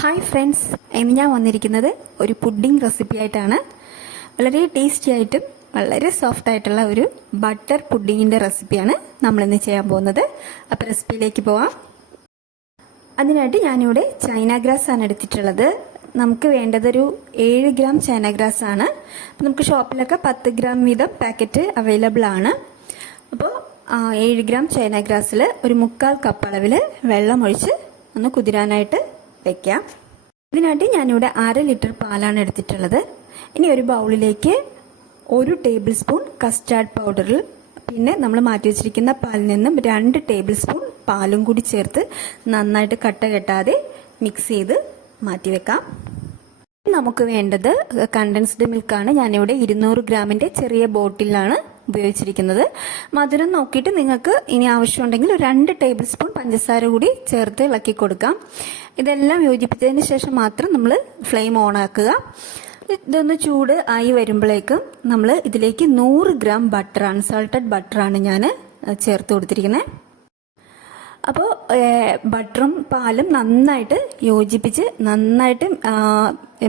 Hi friends ഇന്ന് ഞാൻ വന്നിരിക്കുന്നത് ഒരു പുഡിംഗ് റെസിപ്പി ആയിട്ടാണ്. വളരെ ടേസ്റ്റി ആയിട്ടും വളരെ സോഫ്റ്റ് ആയിട്ടുള്ള ഒരു ബട്ടർ പുഡിങ്ങിന്റെ റെസിപ്പിയാണ് നമ്മളിന്ന് ചെയ്യാൻ പോകുന്നത്. അപ്പോൾ റെസിപ്പിയിലേക്ക് പോവാം. അതിനായിട്ട് ഞാനിവിടെ ചൈന ഗ്രാസ് ആണ് എടുത്തിട്ടുള്ളത്. നമുക്ക് വേണ്ടതൊരു ഏഴ് ഗ്രാം ചൈന ഗ്രാസ് ആണ്. നമുക്ക് ഷോപ്പിലൊക്കെ പത്ത് ഗ്രാം വീതം പാക്കറ്റ് അവൈലബിൾ ആണ്. അപ്പോൾ ഏഴ് ഗ്രാം ചൈന ഗ്രാസിൽ ഒരു മുക്കാൽ കപ്പ് അളവിൽ വെള്ളം ഒഴിച്ച് ഒന്ന് കുതിരാനായിട്ട് വെക്കാം. ഇതിനായിട്ട് ഞാനിവിടെ അര ലിറ്റർ പാലാണ് എടുത്തിട്ടുള്ളത്. ഇനി ഒരു ബൗളിലേക്ക് ഒരു ടേബിൾ സ്പൂൺ കസ്റ്റാർഡ് പൗഡറിൽ പിന്നെ നമ്മൾ മാറ്റി വെച്ചിരിക്കുന്ന പാലിൽ നിന്നും രണ്ട് ടേബിൾ സ്പൂൺ പാലും കൂടി ചേർത്ത് നന്നായിട്ട് കട്ട കെട്ടാതെ മിക്സ് ചെയ്ത് മാറ്റി വെക്കാം. നമുക്ക് വേണ്ടത് കണ്ടൻസ്ഡ് മിൽക്കാണ് ഞാനിവിടെ ഇരുന്നൂറ് ഗ്രാമിന്റെ ചെറിയ ബോട്ടിലാണ് ഉപയോഗിച്ചിരിക്കുന്നത്. മധുരം നോക്കിയിട്ട് നിങ്ങൾക്ക് ഇനി ആവശ്യമുണ്ടെങ്കിൽ ഒരു രണ്ട് ടേബിൾ സ്പൂൺ പഞ്ചസാര കൂടി ചേർത്ത് ഇളക്കി കൊടുക്കാം. ഇതെല്ലാം യോജിപ്പിച്ചതിന് ശേഷം മാത്രം നമ്മൾ ഫ്ലെയിം ഓൺ ആക്കുക. ഇതൊന്ന് ചൂട് ആയി വരുമ്പോഴേക്കും നമ്മൾ ഇതിലേക്ക് നൂറ് ഗ്രാം ബട്ടർ അൺസാൾട്ടഡ് ബട്ടറാണ് ഞാൻ ചേർത്ത് കൊടുത്തിരിക്കുന്നത് അപ്പോൾ ബട്ടറും പാലും നന്നായിട്ട് യോജിപ്പിച്ച് നന്നായിട്ട്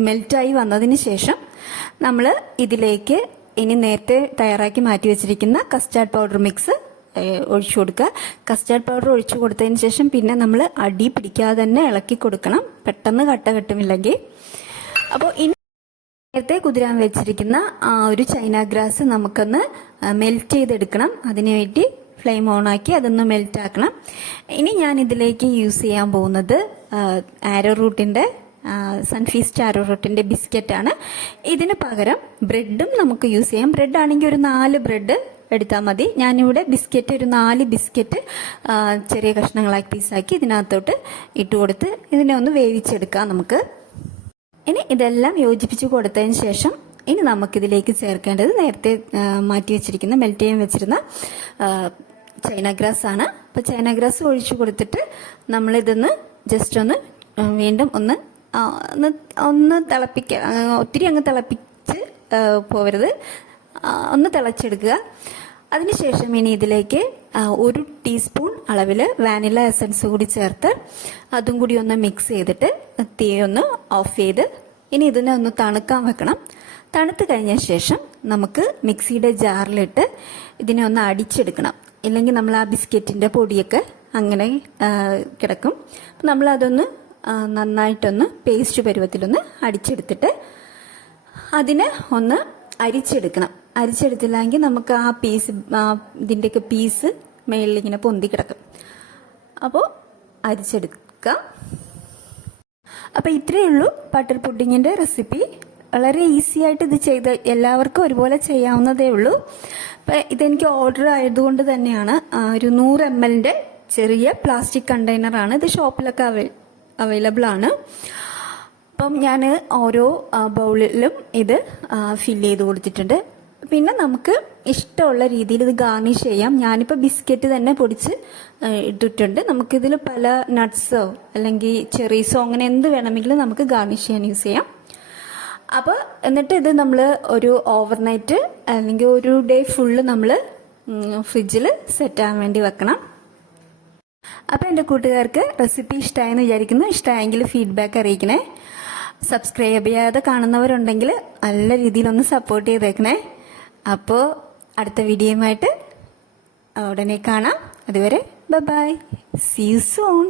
മെൽറ്റായി വന്നതിന് ശേഷം നമ്മൾ ഇതിലേക്ക് ഇനി നേരത്തെ തയ്യാറാക്കി മാറ്റി വെച്ചിരിക്കുന്ന കസ്റ്റാർഡ് പൗഡർ മിക്സ് ഒഴിച്ചു കൊടുക്കുക. കസ്റ്റാർഡ് പൗഡർ ഒഴിച്ചു കൊടുത്തതിന് ശേഷം പിന്നെ നമ്മൾ അടി പിടിക്കാതെ തന്നെ ഇളക്കി കൊടുക്കണം. പെട്ടെന്ന് കട്ട കെട്ടുമില്ലെങ്കിൽ അപ്പോൾ ഇനി നേരത്തെ കുതിരാൻ വെച്ചിരിക്കുന്ന ആ ഒരു ചൈന ഗ്രാസ് നമുക്കൊന്ന് മെൽറ്റ് ചെയ്തെടുക്കണം. അതിനു വേണ്ടി ഫ്ലെയിം ഓൺ ആക്കി അതൊന്ന് മെൽറ്റ് ആക്കണം. ഇനി ഞാൻ ഇതിലേക്ക് യൂസ് ചെയ്യാൻ പോകുന്നത് ആരോ റൂട്ടിന്റെ സൺഫീസ്റ്റ് ആരോ ബിസ്ക്കറ്റാണ് ഇതിന് പകരം ബ്രെഡും നമുക്ക് യൂസ് ചെയ്യാം. ബ്രെഡ് ആണെങ്കിൽ ഒരു നാല് ബ്രെഡ് എടുത്താൽ മതി. ഞാനിവിടെ ബിസ്ക്കറ്റ് ഒരു നാല് ബിസ്ക്കറ്റ് ചെറിയ കഷ്ണങ്ങളാക്കി പീസാക്കി ഇതിനകത്തോട്ട് ഇട്ട് കൊടുത്ത് ഇതിനെ ഒന്ന് വേവിച്ചെടുക്കാം നമുക്ക്. ഇനി ഇതെല്ലാം യോജിപ്പിച്ച് കൊടുത്തതിന് ശേഷം ഇനി നമുക്കിതിലേക്ക് ചേർക്കേണ്ടത് നേരത്തെ മാറ്റി വെച്ചിരിക്കുന്ന മെൽറ്റ് ചെയ്യാൻ വെച്ചിരുന്ന ചൈന ഗ്രാസ് ആണ്. അപ്പോൾ ചൈന ഗ്രാസ് ഒഴിച്ചു കൊടുത്തിട്ട് നമ്മളിതൊന്ന് ജസ്റ്റ് ഒന്ന് വീണ്ടും ഒന്ന് ഒന്ന് ഒന്ന് തിളപ്പിക്കുക ഒത്തിരി അങ്ങ് തിളപ്പിച്ച് പോകരുത് ഒന്ന് തിളച്ചെടുക്കുക. അതിനുശേഷം ഇനി ഇതിലേക്ക് ഒരു ടീസ്പൂൺ അളവിൽ വാനില എസൻസ് കൂടി ചേർത്ത് അതും കൂടി ഒന്ന് മിക്സ് ചെയ്തിട്ട് തീ ഒന്ന് ഓഫ് ചെയ്ത് ഇനി ഇതിനെ ഒന്ന് തണുക്കാൻ വെക്കണം. തണുത്ത് കഴിഞ്ഞ ശേഷം നമുക്ക് മിക്സിയുടെ ജാറിലിട്ട് ഇതിനെ ഒന്ന് അടിച്ചെടുക്കണം. ഇല്ലെങ്കിൽ നമ്മൾ ആ ബിസ്ക്കറ്റിന്റെ പൊടിയൊക്കെ അങ്ങനെ കിടക്കും. നമ്മൾ ആ, നന്നായിട്ടൊന്ന് പേസ്റ്റ് പരുവത്തിലൊന്ന് അടിച്ചെടുത്തിട്ട് അതിന് ഒന്ന് അരിച്ചെടുക്കണം. അരിച്ചെടുത്തില്ലെങ്കിൽ നമുക്ക് ആ പീസ് ഇതിന്റെയൊക്കെ പീസ് മേളിൽ ഇങ്ങനെ പൊന്തി കിടക്കും. അപ്പോൾ അരിച്ചെടുക്കാം. അപ്പോൾ ഇത്രയേ ഉള്ളൂ ബട്ടർ പുഡിങ്ങിന്റെ റെസിപ്പി വളരെ ഈസി ആയിട്ട് ഇത് ചെയ്ത് എല്ലാവർക്കും ഒരുപോലെ ചെയ്യാവുന്നതേ ഉള്ളൂ. അപ്പം ഇതെനിക്ക് ഓർഡർ ആയതുകൊണ്ട് തന്നെയാണ് ഒരു നൂറ് എം എല്ലിന്റെ ചെറിയ പ്ലാസ്റ്റിക് കണ്ടെയ്നറാണ് ഇത് ഷോപ്പിലൊക്കെ അവൈ അവൈലബിൾ ആണ്. അപ്പം ഞാൻ ഓരോ ബൗളിലും ഇത് ഫില്ല് ചെയ്ത് കൊടുത്തിട്ടുണ്ട്. പിന്നെ നമുക്ക് ഇഷ്ടമുള്ള രീതിയിൽ ഇത് ഗാർണിഷ് ചെയ്യാം. ഞാനിപ്പോൾ ബിസ്ക്കറ്റ് തന്നെ പൊടിച്ച് ഇട്ടിട്ടുണ്ട്. നമുക്കിതിൽ പല നട്ട്സോ അല്ലെങ്കിൽ ചെറീസോ അങ്ങനെ എന്ത് വേണമെങ്കിലും നമുക്ക് ഗാർണിഷ് ചെയ്യാൻ യൂസ് ചെയ്യാം. അപ്പോൾ എന്നിട്ട് ഇത് നമ്മൾ ഒരു ഓവർനൈറ്റ് അല്ലെങ്കിൽ ഒരു ഡേ ഫുള്ള് നമ്മൾ ഫ്രിഡ്ജിൽ സെറ്റ് ആവാൻ വേണ്ടി വെക്കണം. അപ്പോൾ എന്റെ കൂട്ടുകാർക്ക് റെസിപ്പി ഇഷ്ടമായെന്ന് വിചാരിക്കുന്നു. ഇഷ്ടമായെങ്കിൽ ഫീഡ്ബാക്ക് അറിയിക്കണേ. സബ്സ്ക്രൈബ് ചെയ്യാതെ കാണുന്നവരുണ്ടെങ്കിൽ നല്ല രീതിയിലൊന്ന് സപ്പോർട്ട് ചെയ്തേക്കണേ. അപ്പോൾ അടുത്ത വീഡിയോയുമായിട്ട് ഉടനെ കാണാം. അതുവരെ ബൈ സീ യു സൂൺ